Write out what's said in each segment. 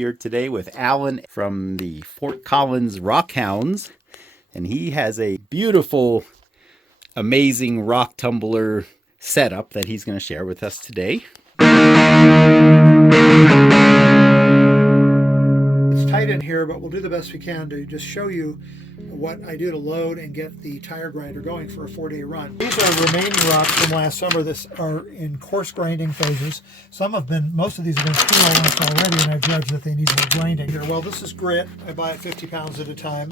here today with Alan from the Fort Collins Rockhounds, and he has a beautiful, amazing rock tumbler setup that he's going to share with us today. It's tight in here, but we'll do the best we can to just show you what I do to load and get the tire grinder going for a 4-day run. These are remaining rocks from last summer that are in coarse grinding phases. Most of these have been too old already, and I've judged that they need more grinding here. Well, this is grit. I buy it 50 pounds at a time.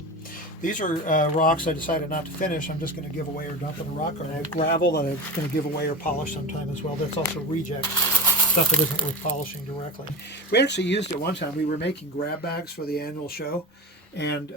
These are rocks I decided not to finish. I'm just going to give away or dump in a rock garden. I have gravel that I'm going to give away or polish sometime as well. That's also reject stuff that isn't worth polishing directly. We actually used it one time. We were making grab bags for the annual show, and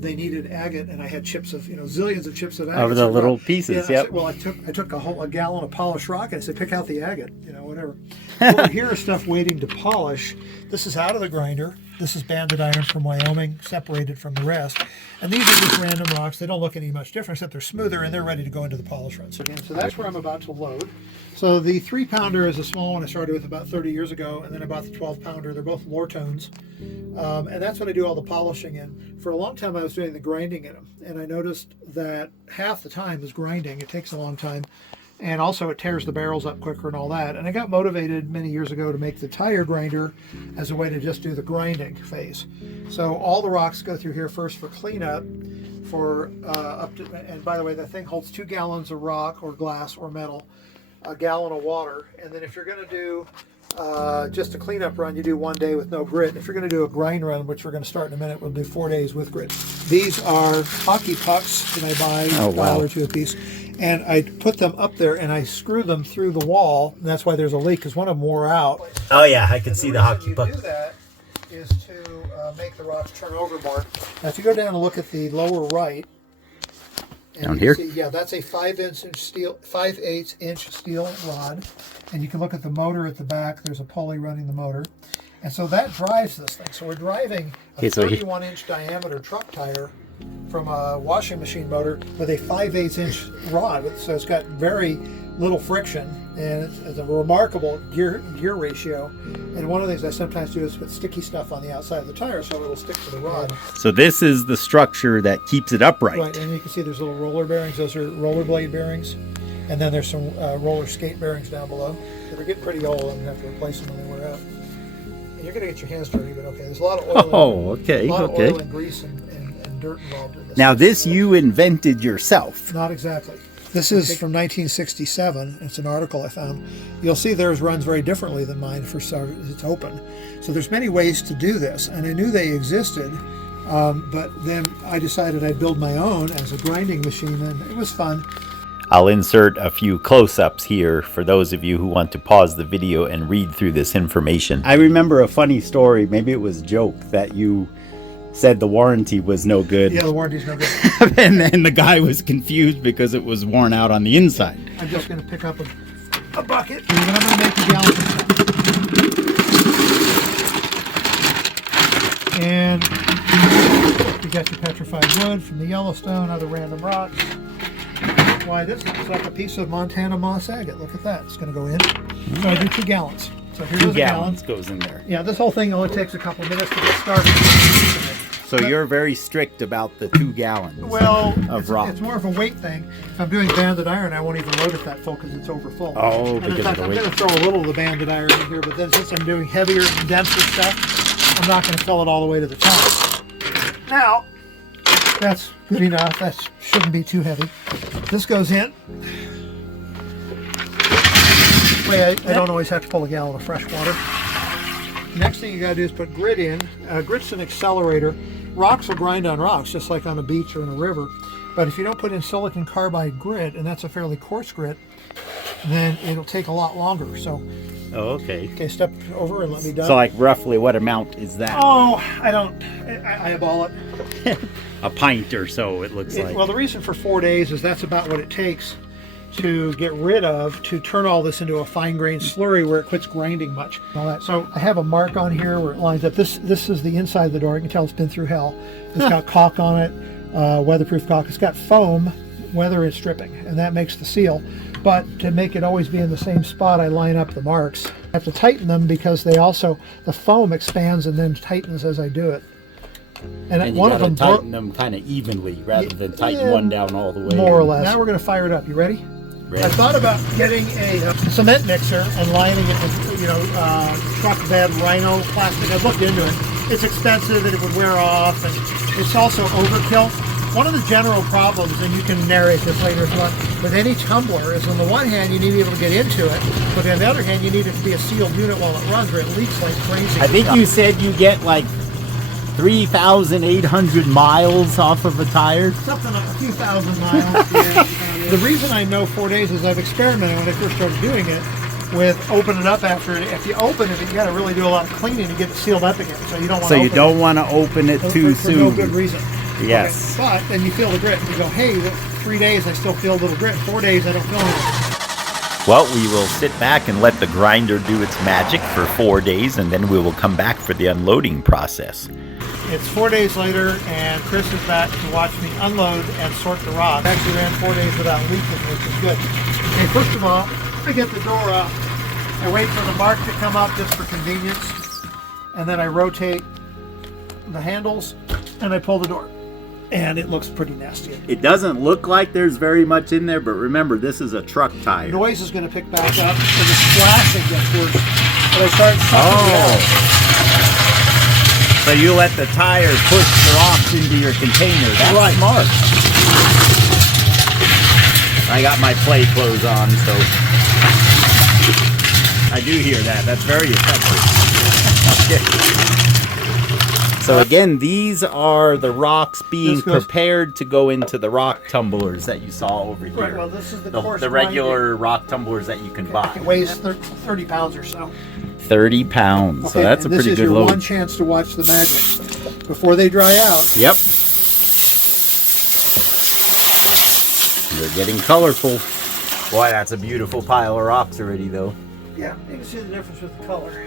they needed agate, and I had chips of, zillions of chips of agate. Over the little pieces, yep. Well, I took a gallon of polished rock, and I said, pick out the agate, whatever. Over here is stuff waiting to polish. This is out of the grinder. This is banded iron from Wyoming, separated from the rest. And these are just random rocks. They don't look any much different, except they're smoother, and they're ready to go into the polish runs. Again, so that's where I'm about to load. So the 3-pounder is a small one I started with about 30 years ago, and then I bought the 12-pounder. They're both Lortones. And that's what I do all the polishing in. For a long time, I was doing the grinding in them, and I noticed that half the time is grinding. It takes a long time. And also it tears the barrels up quicker and all that. And I got motivated many years ago to make the tire grinder as a way to just do the grinding phase. So all the rocks go through here first for cleanup, and by the way, that thing holds 2 gallons of rock or glass or metal, a gallon of water. And then if you're going to do just a cleanup run, you do 1 day with no grit. If you're going to do a grind run, which we're going to start in a minute, we'll do 4 days with grit. These are hockey pucks that I buy $1 or $2 a piece. And I put them up there and I screw them through the wall. And that's why there's a leak, because one of them wore out. Oh yeah, I can see the hockey puck. The reason you do that is to make the rocks turn over more. Now if you go down and look at the lower right, and down here? See, yeah, that's a 5/8 inch steel rod. And you can look at the motor at the back. There's a pulley running the motor. And so that drives this thing. So we're driving a 31-inch diameter truck tire from a washing machine motor with a 5/8 inch rod. So it's got very little friction, and it's a remarkable gear ratio. And one of the things I sometimes do is put sticky stuff on the outside of the tire so it'll stick to the rod. So this is the structure that keeps it upright. Right, and you can see there's little roller bearings. Those are roller blade bearings. And then there's some roller skate bearings down below. They're getting pretty old. I'm going to have to replace them when they wear out. And you're going to get your hands dirty, but okay. There's a lot of oil. Oh, okay. A lot of oil and grease and dirt involved in this. Now this you invented yourself. Not exactly. This is from 1967. It's an article I found. You'll see theirs runs very differently than mine. For starters, it's open. So there's many ways to do this, and I knew they existed, but then I decided I'd build my own as a grinding machine, and it was fun. I'll insert a few close-ups here for those of you who want to pause the video and read through this information. I remember a funny story, maybe it was a joke, that you said the warranty was no good. Yeah, the warranty's no good. And then the guy was confused because it was worn out on the inside. I'm just going to pick up a bucket, and then I'm going to make a gallon of stuff. And you got your petrified wood from the Yellowstone, other random rocks. Why, this looks like a piece of Montana moss agate. Look at that. It's going to go in. So I do 2 gallons. So here's 2 a gallon. gallons goes in there. Yeah, this whole thing only takes a couple of minutes to get started. So you're very strict about the 2 gallons of rock. It's more of a weight thing. If I'm doing banded iron, I won't even load it that full because it's over full. Oh, and because in fact, of the I'm weight. going to throw a little of the banded iron in here, but then since I'm doing heavier, denser stuff, I'm not going to fill it all the way to the top. Now, that's good enough. That shouldn't be too heavy. This goes in. I don't always have to pull a gallon of fresh water. Next thing you got to do is put grit in. Grit's an accelerator. Rocks will grind on rocks, just like on a beach or in a river. But if you don't put in silicon carbide grit, and that's a fairly coarse grit, then it'll take a lot longer. So, okay, step over and let me done. So, like, roughly what amount is that? Oh, I eyeball it. A pint or so, it looks like. Well, the reason for 4 days is that's about what it takes to get rid of, to turn all this into a fine-grained slurry where it quits grinding much. All that. So I have a mark on here where it lines up. This is the inside of the door. You can tell it's been through hell. It's got caulk on it, weatherproof caulk. It's got foam weather is stripping, and that makes the seal. But to make it always be in the same spot, I line up the marks. I have to tighten them because they also, the foam expands and then tightens as I do it. And you one gotta of them tighten them kind of evenly rather than tighten one down all the way. More or less. Now we're going to fire it up. You ready? Ready. I thought about getting a cement mixer and lining it with, truck bed rhino plastic. I've looked into it. It's expensive and it would wear off, and it's also overkill. One of the general problems, and you can narrate this later as well, with any tumbler is on the one hand you need to be able to get into it, but on the other hand you need it to be a sealed unit while it runs or it leaks like crazy. I think you said you get like 3,800 miles off of a tire. Something like a few thousand miles. Yeah. The reason I know 4 days is I've experimented when I first started doing it with opening it up after it. If you open it, you got to really do a lot of cleaning to get it sealed up again. So you don't want. So you don't want to open it too for soon. No good reason. Yes. Okay. But then you feel the grit. You go, hey, 3 days I still feel a little grit. 4 days I don't feel anything. Well, we will sit back and let the grinder do its magic for 4 days, and then we will come back for the unloading process. It's 4 days later, and Chris is back to watch me unload and sort the rock. I actually ran 4 days without leaking, which is good. Okay, first of all, I get the door up. I wait for the mark to come up just for convenience, and then I rotate the handles, and I pull the door. And it looks pretty nasty. It doesn't look like there's very much in there, but remember, this is a truck tire. Noise is going to pick back up, and the splashing gets worse. But I start sucking it out. So you let the tire push the rocks into your container. That's right. Smart. I got my play clothes on, so I do hear that. That's very effective. So again, these are the rocks being prepared to go into the rock tumblers that you saw over here. Right, well, this is the regular rock tumblers that you can buy. It weighs 30 pounds or so. 30 pounds. Okay, so that's a pretty good load. This is your one chance to watch the magic before they dry out. Yep. They're getting colorful. Boy, that's a beautiful pile of rocks already, though. Yeah, you can see the difference with the color.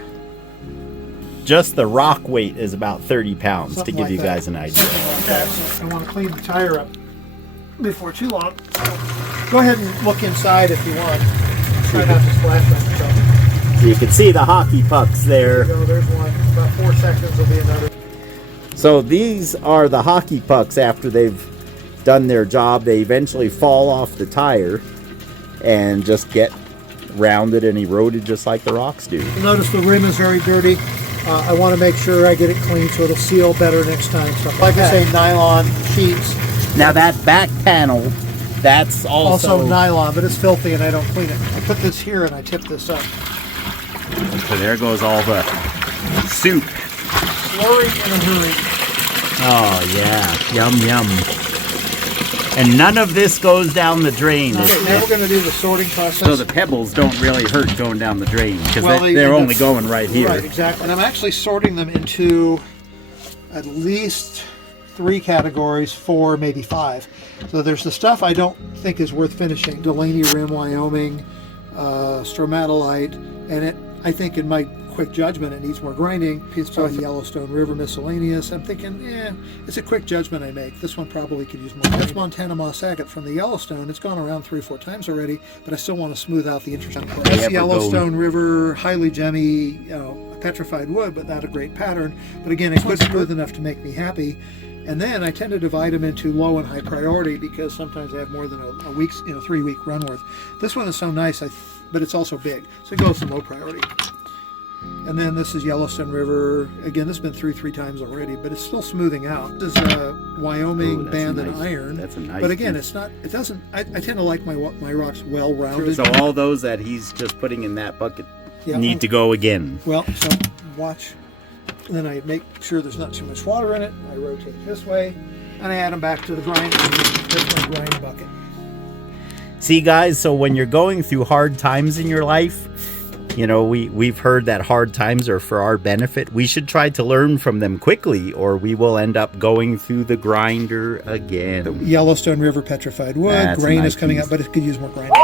Just the rock weight is about 30 pounds, Something to give like you that. guys an idea. Something like that. So I want to clean the tire up before too long. So go ahead and look inside if you want. Try not to splash on yourself. So you can see the hockey pucks there. There you go, there's one. About 4 seconds will be another. So these are the hockey pucks after they've done their job. They eventually fall off the tire and just get rounded and eroded just like the rocks do. Notice the rim is very dirty. I want to make sure I get it clean so it'll seal better next time. So like I say, nylon sheets. Now that back panel, that's also nylon, but it's filthy and I don't clean it. I put this here and I tip this up. So there goes all the soup. Slurry in a hurry. Oh yeah, yum yum. And none of this goes down the drain. Okay, now we're going to do the sorting process. So the pebbles don't really hurt going down the drain because Well, they're only going right here. Right, exactly. And I'm actually sorting them into at least 3 categories, 4, maybe 5. So there's the stuff I don't think is worth finishing. Delaney Rim, Wyoming, stromatolite, and I think in my quick judgment it needs more grinding. So Yellowstone River miscellaneous. I'm thinking, it's a quick judgment I make. This one probably could use more. That's Montana moss agate from the Yellowstone. It's gone around 3 or 4 times already, but I still want to smooth out the interesting parts. That's Yellowstone River, highly gemmy, petrified wood, but not a great pattern. But again, it's smooth enough to make me happy. And then I tend to divide them into low and high priority because sometimes I have more than a week's, 3-week run worth. This one is so nice, but it's also big, so it goes to low priority. And then this is Yellowstone River. Again, this has been through 3 times already, but it's still smoothing out. This is Wyoming banded iron. That's a nice. But again, it's not. It doesn't. I tend to like my rocks well rounded. So all those that he's just putting in that bucket need to go again. Well, so watch. And then I make sure there's not too much water in it. I rotate this way, and I add them back to the grind. This my grind bucket. See, guys. So when you're going through hard times in your life, we've heard that hard times are for our benefit. We should try to learn from them quickly, or we will end up going through the grinder again. The Yellowstone River petrified wood. That's grain nice is coming piece. up, but it could use more grinding.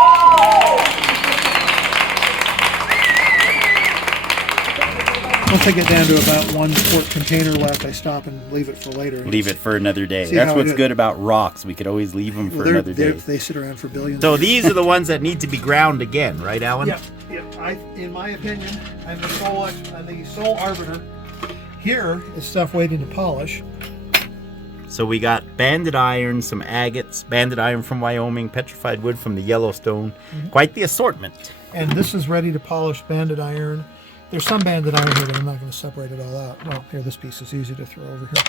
Once I get down to about 1 quart container left, I stop and leave it for later. Leave it for another day. See That's how what's it is. good about rocks. We could always leave them for Well, another day. they sit around for billions. So of years. these are the ones that need to be ground again, right, Alan? Yeah, yeah. In my opinion, I'm the sole arbiter. Here is stuff waiting to polish. So we got banded iron, some agates, banded iron from Wyoming, petrified wood from the Yellowstone. Quite the assortment. And this is ready to polish banded iron. There's some banded iron here, but I'm not going to separate it all out. Well, here, this piece is easy to throw over here.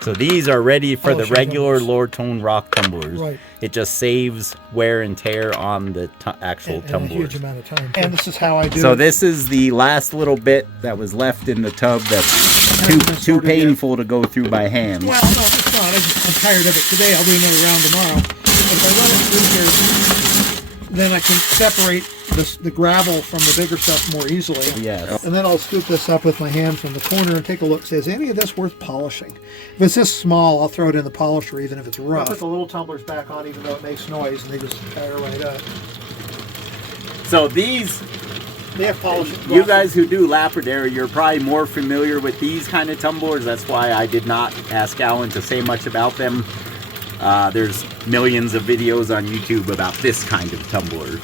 So these are ready for the Polishing regular tumblers. lower tone rock tumblers. Right. It just saves wear and tear on the actual And a tumbler. huge amount of time. And this is how I do So it. this is the last little bit that was left in the tub that's Hasn't been too sorted yet. painful to go through by hand. Well, no, it's not. I'm tired of it today. I'll do another round tomorrow. If I run it through here, then I can separate the gravel from the bigger stuff more easily. Yes. And then I'll scoop this up with my hand from the corner and take a look. Say, is any of this worth polishing? If it's this small, I'll throw it in the polisher, even if it's rough. I'll put the little tumblers back on, even though it makes noise, and they just fire right up. So these, They have polishing. you guys who do Lapidary, you're probably more familiar with these kind of tumblers. That's why I did not ask Alan to say much about them. There's millions of videos on YouTube about this kind of tumbler.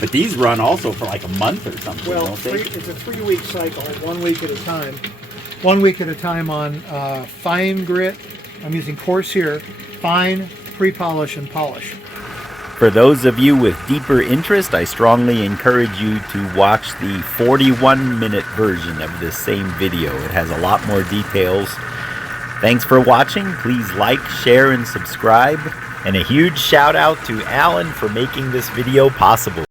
But these run also for like a month or something, Well, don't they? it's a 3-week cycle, 1 week at a time. 1 week at a time on fine grit. I'm using coarse here. Fine, pre-polish, and polish. For those of you with deeper interest, I strongly encourage you to watch the 41-minute version of this same video. It has a lot more details. Thanks for watching. Please like, share, and subscribe. And a huge shout out to Alan for making this video possible.